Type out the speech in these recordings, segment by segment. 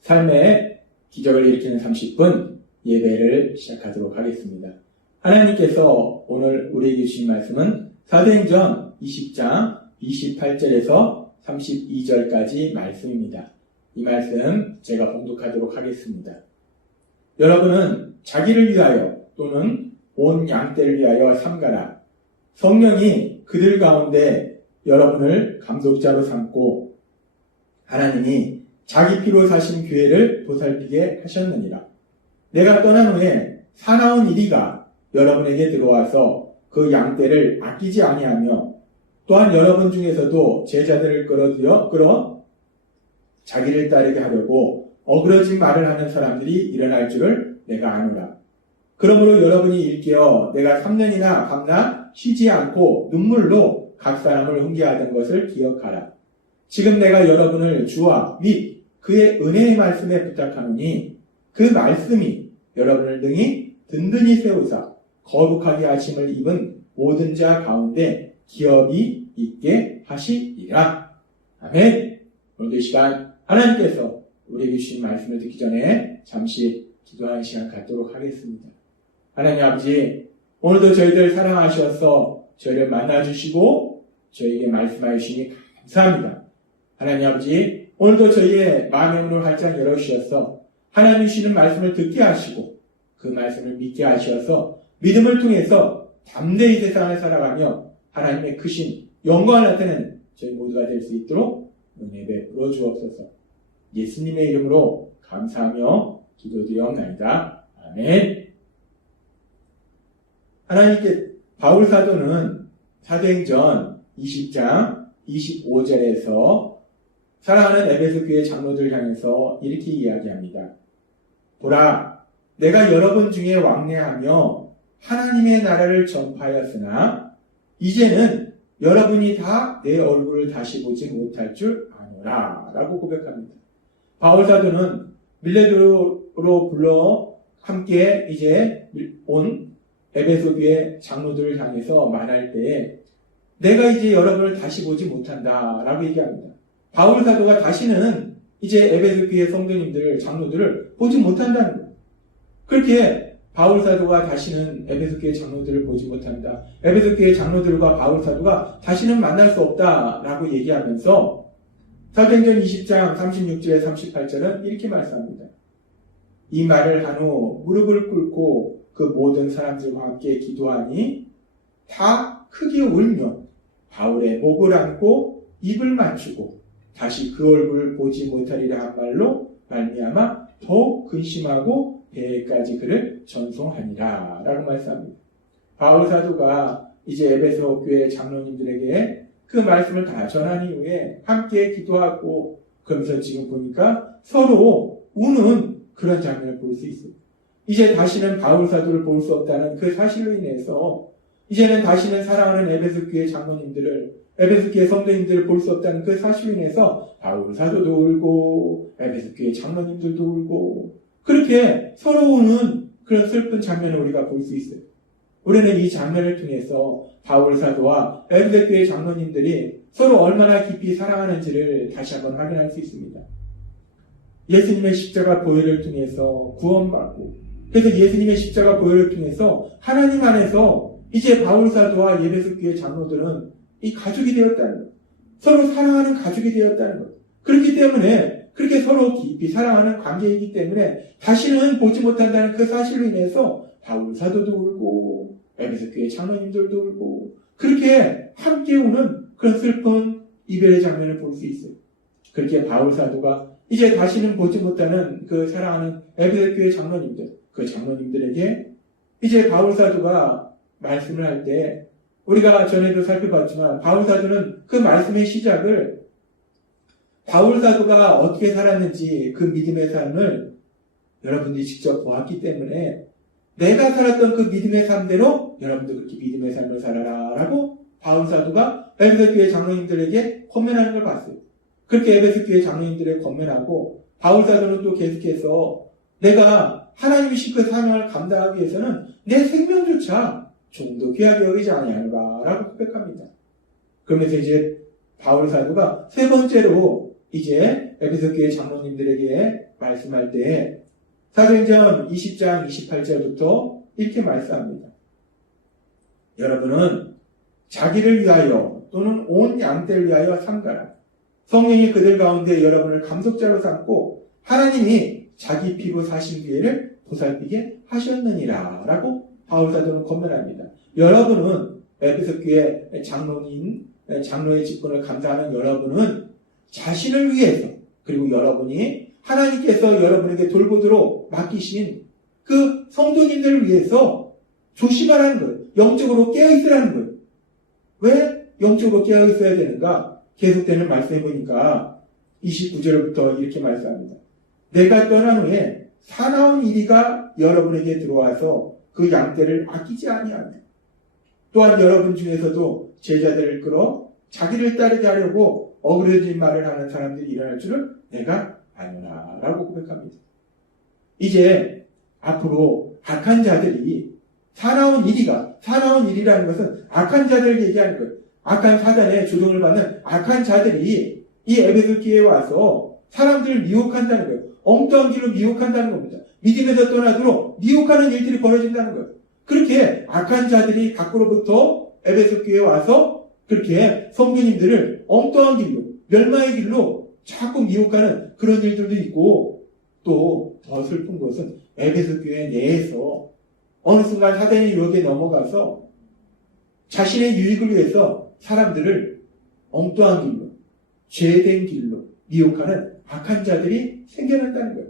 삶의 기적을 일으키는 30분 예배를 시작하도록 하겠습니다. 하나님께서 오늘 우리에게 주신 말씀은 사도행전 20장 28절에서 32절까지 말씀입니다. 이 말씀 제가 봉독하도록 하겠습니다. 여러분은 자기를 위하여 또는 온 양떼를 위하여 삼가라. 성령이 그들 가운데 여러분을 감독자로 삼고 하나님이 자기 피로 사신 교회를 보살피게 하셨느니라. 내가 떠난 후에 사나운 이리가 여러분에게 들어와서 그 양떼를 아끼지 아니하며 또한 여러분 중에서도 제자들을 끌어 자기를 따르게 하려고 어그러진 말을 하는 사람들이 일어날 줄을 내가 아노라. 그러므로 여러분이 일깨어 내가 3년이나 밤낮 쉬지 않고 눈물로 각 사람을 훈계하던 것을 기억하라. 지금 내가 여러분을 주와 및 그의 은혜의 말씀에 부탁하노니 그 말씀이 여러분을 능히 든든히 세우사 거룩하게 하심을 입은 모든 자 가운데 기업이 있게 하시리라. 아멘. 오늘도 이 시간 하나님께서 우리에게 주신 말씀을 듣기 전에 잠시 기도하는 시간 갖도록 하겠습니다. 하나님 아버지, 오늘도 저희들 사랑하셔서 저희를 만나주시고 저희에게 말씀하여 주시니 감사합니다. 하나님 아버지, 오늘도 저희의 마음의 문을 활짝 열어주셔서 하나님 주시는 말씀을 듣게 하시고 그 말씀을 믿게 하셔서 믿음을 통해서 담대히 세상을 살아가며 하나님의 크신 영광을 나타내는 저희 모두가 될 수 있도록 은혜 베풀어 주옵소서. 예수님의 이름으로 감사하며 기도드리옵나이다. 아멘. 하나님께 바울 사도는 사도행전 20장 25절에서 사랑하는 에베소 교회 장로들 향해서 이렇게 이야기합니다. 보라, 내가 여러분 중에 왕래하며 하나님의 나라를 전파하였으나 이제는 여러분이 다 내 얼굴을 다시 보지 못할 줄 아노라 라고 고백합니다. 바울 사도는 밀레도로 불러 함께 이제 온 에베소 교회 장로들을 향해서 말할 때에 내가 이제 여러분을 다시 보지 못한다 라고 얘기합니다. 바울 사도가 다시는 이제 에베소 교회 성도님들, 장로들을 보지 못한다는 거예요. 그렇게 바울 사도가 다시는 에베소 교회 장로들을 보지 못한다. 에베소 교회 장로들과 바울 사도가 다시는 만날 수 없다라고 얘기하면서 사도행전 20장 36절에 38절은 이렇게 말씀합니다. 이 말을 한 후 무릎을 꿇고 그 모든 사람들과 함께 기도하니 다 크게 울며 바울의 목을 안고 입을 맞추고 다시 그 얼굴을 보지 못하리라 한 말로 말미암아 더욱 근심하고 배에까지 그를 전송하니라 라고 말씀합니다. 바울 사도가 이제 에베소 교회 장로님들에게 그 말씀을 다 전한 이후에 함께 기도하고 그러면서 지금 보니까 서로 우는 그런 장면을 볼 수 있습니다. 이제 다시는 바울 사도를 볼 수 없다는 그 사실로 인해서 이제는 다시는 사랑하는 에베소 교회 장로님들을 에베소 교회 성도님들을 볼 수 없다는 그 사실로 인해서 바울 사도도 울고 에베소 교회 장로님들도 울고 그렇게 서로 우는 그런 슬픈 장면을 우리가 볼 수 있어요. 우리는 이 장면을 통해서 바울 사도와 에베소 교회 장로님들이 서로 얼마나 깊이 사랑하는지를 다시 한번 확인할 수 있습니다. 예수님의 십자가 보혈을 통해서 구원받고 그래서 예수님의 십자가 보혈을 통해서 하나님 안에서 이제 바울 사도와 에베소 교회 장로들은 이 가족이 되었다는 것. 서로 사랑하는 가족이 되었다는 것. 그렇기 때문에 그렇게 서로 깊이 사랑하는 관계이기 때문에 다시는 보지 못한다는 그 사실로 인해서 바울 사도도 울고 에베소 교회 장로님들도 울고 그렇게 함께 우는 그런 슬픈 이별의 장면을 볼 수 있어요. 그렇게 바울 사도가 이제 다시는 보지 못하는 그 사랑하는 에베소 교회 장로님들, 그 장로님들에게 이제 바울 사도가 말씀을 할 때 우리가 전에도 살펴봤지만 바울 사도는 그 말씀의 시작을 바울 사도가 어떻게 살았는지 그 믿음의 삶을 여러분들이 직접 보았기 때문에 내가 살았던 그 믿음의 삶대로 여러분도 그렇게 믿음의 삶을 살아라 라고 바울 사도가 에베소 교회 장로님들에게 권면하는 걸 봤어요. 그렇게 에베소 교회 장로님들의 권면하고 바울 사도는 또 계속해서 내가 하나님이신 그 사명을 감당하기 위해서는 내 생명조차 좀 더 귀하게 여기지 아니하노라 라고 고백합니다. 그러면서 이제 바울 사도가 세 번째로 이제 에베소 교회 장로님들에게 말씀할 때 사도행전 20장 28절부터 이렇게 말씀합니다. 여러분은 자기를 위하여 또는 온 양떼를 위하여 삼가라. 성령이 그들 가운데 여러분을 감독자로 삼고 하나님이 자기 피부 사신 기회를 보살피게 하셨느니라 라고 바울 사도는 권면합니다. 여러분은 에베소 교회 장로의 직분을 감당하는 여러분은 자신을 위해서 그리고 여러분이 하나님께서 여러분에게 돌보도록 맡기신 그 성도님들을 위해서 조심하라는 거예요. 영적으로 깨어있으라는 거예요. 왜 영적으로 깨어있어야 되는가? 계속되는 말씀해 보니까 29절부터 이렇게 말씀합니다. 내가 떠난 후에 사나운 이리가 여러분에게 들어와서 그 양떼를 아끼지 아니하며 또한 여러분 중에서도 제자들을 끌어 자기를 따르게 하려고 어그러진 말을 하는 사람들이 일어날 줄은 내가 아노라 라고 고백합니다. 이제 앞으로 악한 자들이 사나운 일이라는 것은 악한 자들을 얘기하는 거예요. 악한 사단의 조종을 받는 악한 자들이 이 에베소 교회에 와서 사람들을 미혹한다는 거예요. 엉뚱한 길로 미혹한다는 겁니다. 믿음에서 떠나도록 미혹하는 일들이 벌어진다는 거예요. 그렇게 악한 자들이 밖으로부터 에베소 교회에 와서 그렇게 성도님들을 엉뚱한 길로, 멸망의 길로 자꾸 미혹하는 그런 일들도 있고 또 더 슬픈 것은 에베소 교회 내에서 어느 순간 사단의 유혹에 넘어가서 자신의 유익을 위해서 사람들을 엉뚱한 길로, 죄된 길로 미혹하는 악한 자들이 생겨난다는 거예요.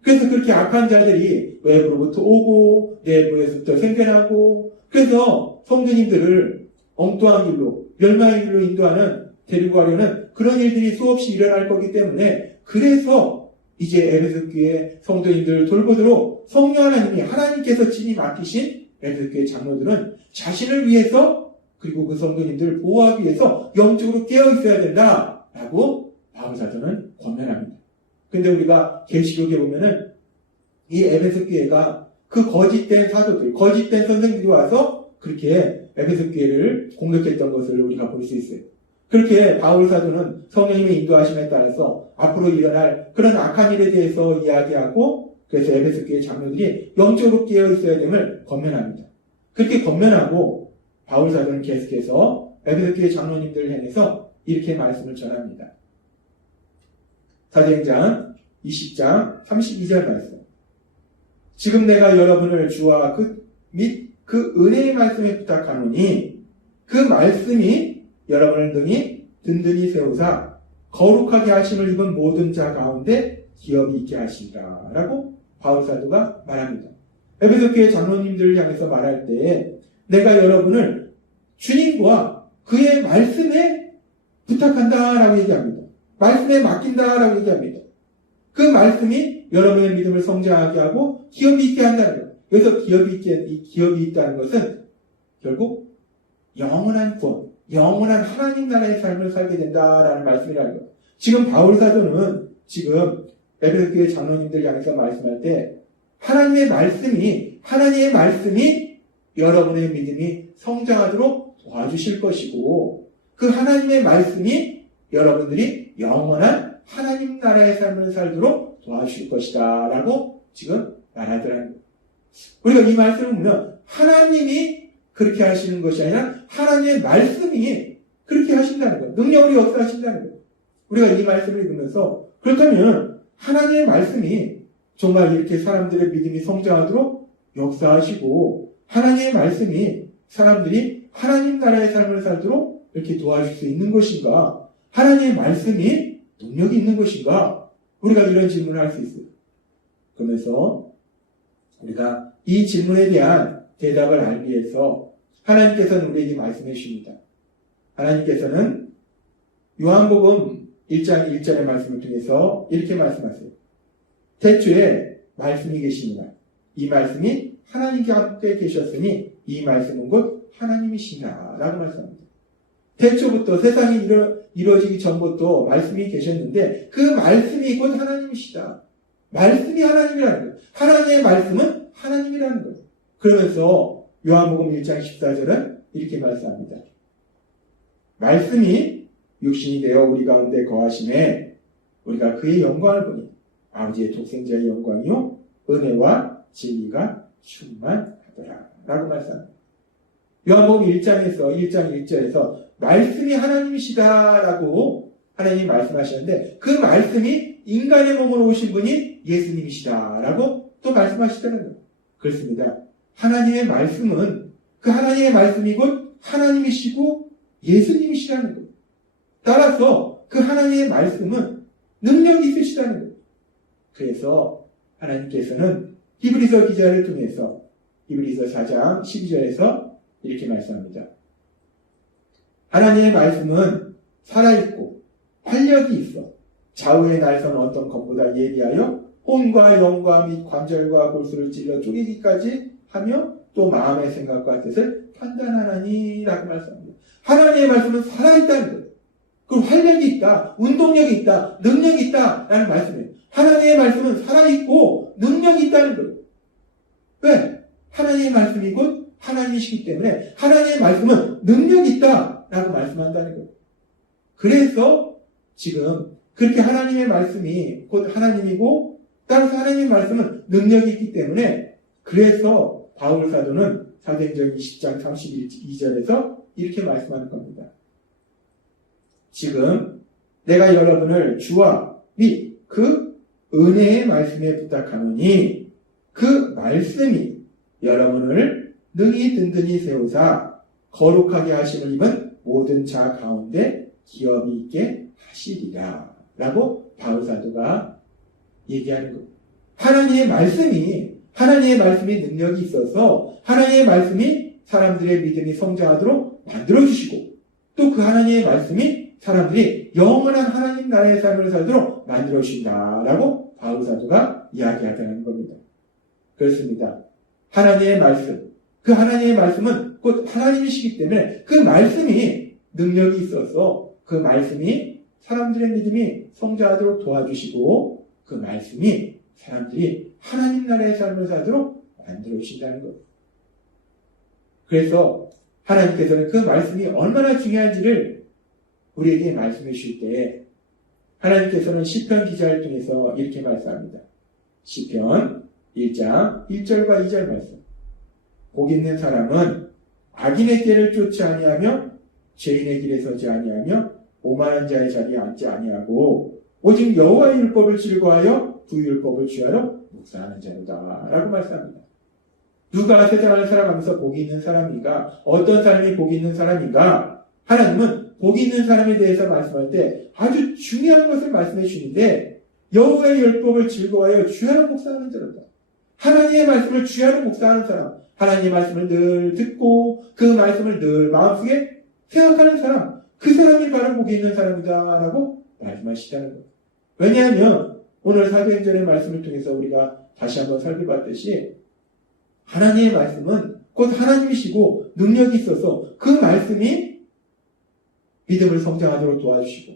그래서 그렇게 악한 자들이 외부로부터 오고 내부에서부터 생겨나고 그래서 성도님들을 엉뚱한 길로, 멸망의 길로 인도하는 데리고 가려는 그런 일들이 수없이 일어날 거기 때문에 그래서 이제 에베소 교회 성도님들을 돌보도록 성령 하나님이 하나님께서 친히 맡기신 에베소 교회 장로들은 자신을 위해서 그리고 그 성도님들을 보호하기 위해서 영적으로 깨어 있어야 된다라고 바울 사도는 권면합니다. 근데 우리가 계시록에 보면은 이 에베소 교회가 그 거짓된 사도들, 거짓된 선생들이 와서 그렇게 에베소 교회를 공격했던 것을 우리가 볼 수 있어요. 그렇게 바울 사도는 성령님의 인도하심에 따라서 앞으로 일어날 그런 악한 일에 대해서 이야기하고 그래서 에베소 교회 장로들이 영적으로 깨어 있어야 됨을 권면합니다. 그렇게 권면하고 바울 사도는 계속해서 에베소 교회 장로님들을 향해서 이렇게 말씀을 전합니다. 사도행전 20장 32절 말씀. 지금 내가 여러분을 주와 그 은혜의 말씀에 부탁하노니 그 말씀이 여러분을 등이 든든히 세우사 거룩하게 하심을 입은 모든 자 가운데 기업이 있게 하시리라 라고 바울 사도가 말합니다. 에베소 교회 장로님들을 향해서 말할 때 내가 여러분을 주님과 그의 말씀에 부탁한다라고 얘기합니다. 말씀에 맡긴다라고 얘기합니다. 그 말씀이 여러분의 믿음을 성장하게 하고 기업이 있게 한다는 거예요. 그래서 기업이 있다는 것은 결국 영원한 구원, 영원한 하나님 나라의 삶을 살게 된다라는 말씀이라는 거예요. 지금 바울 사도는 지금 에베소 교회 장로님들 향해서 말씀할 때 하나님의 말씀이 여러분의 믿음이 성장하도록 도와주실 것이고 그 하나님의 말씀이 여러분들이 영원한 하나님 나라의 삶을 살도록 도와주실 것이다 라고 지금 말하더라는 거예요. 우리가 이 말씀을 보면 하나님이 그렇게 하시는 것이 아니라 하나님의 말씀이 그렇게 하신다는 거예요. 능력으로 역사하신다는 거예요. 우리가 이 말씀을 읽으면서 그렇다면 하나님의 말씀이 정말 이렇게 사람들의 믿음이 성장하도록 역사하시고 하나님의 말씀이 사람들이 하나님 나라의 삶을 살도록 이렇게 도와줄 수 있는 것인가? 하나님의 말씀이 능력이 있는 것인가? 우리가 이런 질문을 할 수 있어요. 그러면서 우리가 이 질문에 대한 대답을 알기 위해서 하나님께서는 우리에게 말씀해 주십니다. 하나님께서는 요한복음 1장 1절의 말씀을 통해서 이렇게 말씀하세요. 태초에 말씀이 계십니다. 이 말씀이 하나님과 함께 계셨으니 이 말씀은 곧 하나님이시냐 라고 말씀합니다. 태초부터 세상이 이루어지기 전부터 말씀이 계셨는데 그 말씀이 곧 하나님이시다. 말씀이 하나님이라는 거예요. 하나님의 말씀은 하나님이라는 거예요. 그러면서 요한복음 1장 14절은 이렇게 말씀합니다. 말씀이 육신이 되어 우리 가운데 거하심에 우리가 그의 영광을 보니 아버지의 독생자의 영광이요 은혜와 진리가 충만하더라 라고 말씀합니다. 요한복음 1장 1절에서 말씀이 하나님이시다 라고 하나님이 말씀하셨는데 그 말씀이 인간의 몸으로 오신 분이 예수님이시다 라고 또 말씀하시다는 거예요. 그렇습니다. 하나님의 말씀은 그 하나님의 말씀이 곧 하나님이시고 예수님이시라는 거예요. 따라서 그 하나님의 말씀은 능력이 있으시다는 거예요. 그래서 하나님께서는 히브리서 기자를 통해서 히브리서 4장 12절에서 이렇게 말씀합니다. 하나님의 말씀은 살아있고 활력이 있어 좌우의 날선 어떤 것보다 예리하여 혼과 영과 및 관절과 골수를 찔러 쪼개기까지 하며 또 마음의 생각과 뜻을 판단하나니 라고 말씀합니다. 하나님의 말씀은 살아있다는 거예요. 그리고 활력이 있다, 운동력이 있다, 능력이 있다 라는 말씀이에요. 하나님의 말씀은 살아있고 능력이 있다는 거예요. 왜? 하나님의 말씀이 곧 하나님이시기 때문에 하나님의 말씀은 능력이 있다 라고 말씀한다는 거예요. 그래서 지금 그렇게 하나님의 말씀이 곧 하나님이고 따라서 하나님의 말씀은 능력이 있기 때문에 그래서 바울 사도는 사도행전 20장 32절에서 이렇게 말씀하는 겁니다. 지금 내가 여러분을 주와 및 그 은혜의 말씀에 부탁하노니 그 말씀이 여러분을 능히 든든히 세우사 거룩하게 하심을 입은 모든 자 가운데 기업이 있게 하시리라 라고 바울 사도가 얘기하는 겁니다. 하나님의 말씀이 능력이 있어서 하나님의 말씀이 사람들의 믿음이 성장하도록 만들어주시고 또 그 하나님의 말씀이 사람들이 영원한 하나님 나라의 삶을 살도록 만들어주신다라고 바울 사도가 이야기하다는 겁니다. 그렇습니다. 하나님의 말씀, 그 하나님의 말씀은 곧 하나님이시기 때문에 그 말씀이 능력이 있어서 그 말씀이 사람들의 믿음이 성장하도록 도와주시고 그 말씀이 사람들이 하나님 나라의 삶을 살도록 만들어주신다는 것. 그래서 하나님께서는 그 말씀이 얼마나 중요한지를 우리에게 말씀해 주실 때 하나님께서는 시편 기자를 통해서 이렇게 말씀합니다. 시편 1장 1절과 2절 말씀. 복 있는 사람은 악인의 길을 쫓지 아니하며 죄인의 길에 서지 아니하며 오만한 자의 자리에 앉지 아니하고 오직 여호와의 율법을 즐거워하여 그 율법을 취하러 묵상하는 자로다 라고 말씀합니다. 누가 세상을 살아가면서 복이 있는 사람인가? 어떤 사람이 복이 있는 사람인가? 하나님은 복이 있는 사람에 대해서 말씀할 때 아주 중요한 것을 말씀해 주시는데 여호와의 율법을 즐거워하여 주야로 묵상하는 자로다. 하나님의 말씀을 주야로 묵상하는 사람, 하나님의 말씀을 늘 듣고 그 말씀을 늘 마음속에 생각하는 사람, 그 사람이 바로 복이 있는 사람이다라고 말씀하시다는 거예요. 왜냐하면 오늘 사도행전의 말씀을 통해서 우리가 다시 한번 살펴봤듯이 하나님의 말씀은 곧 하나님이시고 능력이 있어서 그 말씀이 믿음을 성장하도록 도와주시고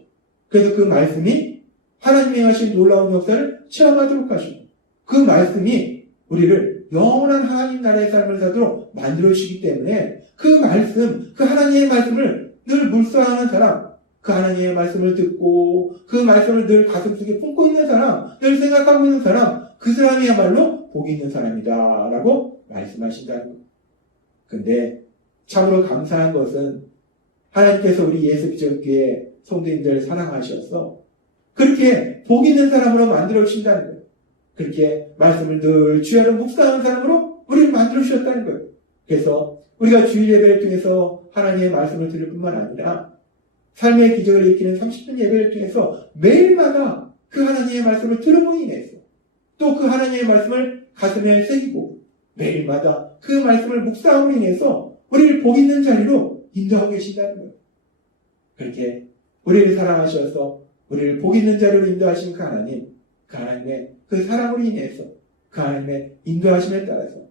그래서 그 말씀이 하나님이 하신 놀라운 역사를 체험하도록 하시고 그 말씀이 우리를 영원한 하나님 나라의 삶을 살도록 만들어주시기 때문에 그 말씀, 그 하나님의 말씀을 늘 묵상하는 사람, 그 하나님의 말씀을 듣고 그 말씀을 늘 가슴속에 품고 있는 사람, 늘 생각하고 있는 사람, 그 사람이야말로 복이 있는 사람이다 라고 말씀하신다는 거예요. 근데 참으로 감사한 것은 하나님께서 우리 예수기적교회 성도님들 사랑하셔서 그렇게 복 있는 사람으로 만들어주신다는 거예요. 그렇게 말씀을 늘 주야로 묵상하는 사람으로 우리를 만들어주셨다는 거예요. 그래서 우리가 주일 예배를 통해서 하나님의 말씀을 들을 뿐만 아니라 삶의 기적을 일으키는 30분 예배를 통해서 매일마다 그 하나님의 말씀을 들음으로 인해서 또 그 하나님의 말씀을 가슴에 새기고 매일마다 그 말씀을 묵상함으로 인해서 우리를 복 있는 자리로 인도하고 계신다는 거예요. 그렇게 우리를 사랑하셔서 우리를 복 있는 자리로 인도하신 그 하나님, 그 하나님의 그 사랑으로 인해서 그 하나님의 인도하심에 따라서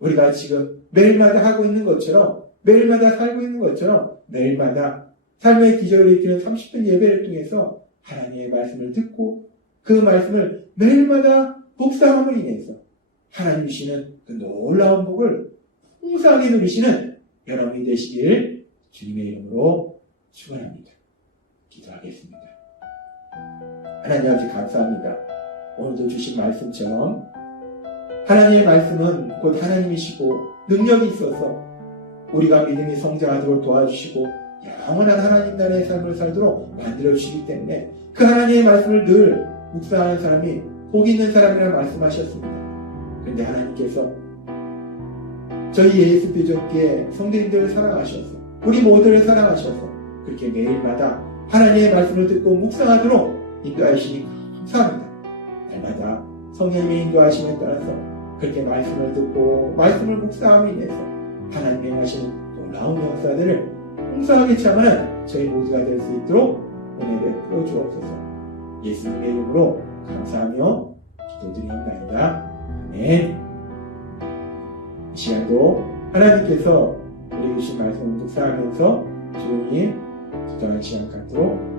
우리가 지금 매일마다 하고 있는 것처럼 매일마다 살고 있는 것처럼 매일마다 삶의 기적을 일으키는 30분 예배를 통해서 하나님의 말씀을 듣고 그 말씀을 매일마다 묵상함으로 인해서 하나님 주시는 그 놀라운 복을 풍성하게 누리시는 여러분이 되시길 주님의 이름으로 축원합니다. 기도하겠습니다. 하나님 아버지 감사합니다. 오늘도 주신 말씀처럼 하나님의 말씀은 곧 하나님이시고 능력이 있어서 우리가 믿음이 성장하도록 도와주시고 영원한 하나님 나라의 삶을 살도록 만들어주시기 때문에 그 하나님의 말씀을 늘 묵상하는 사람이 복 있는 사람이라고 말씀하셨습니다. 그런데 하나님께서 저희 예수교적계 성도님들을 사랑하셔서 우리 모두를 사랑하셔서 그렇게 매일마다 하나님의 말씀을 듣고 묵상하도록 인도하시니 감사합니다. 날마다 성령님의 인도하심에 따라서 그렇게 말씀을 듣고 말씀을 묵상함으로 인해서 하나님의 하시는 놀라운 역사들을 풍성하게 체험하는 저희 모두가 될 수 있도록 은혜 베풀어 주옵소서. 예수님의 이름으로 감사하며 기도드리옵나이다. 아멘. 이 시간도 하나님께서 우리 주신 말씀을 묵상하면서 조용히 기도하는 시간 갖도록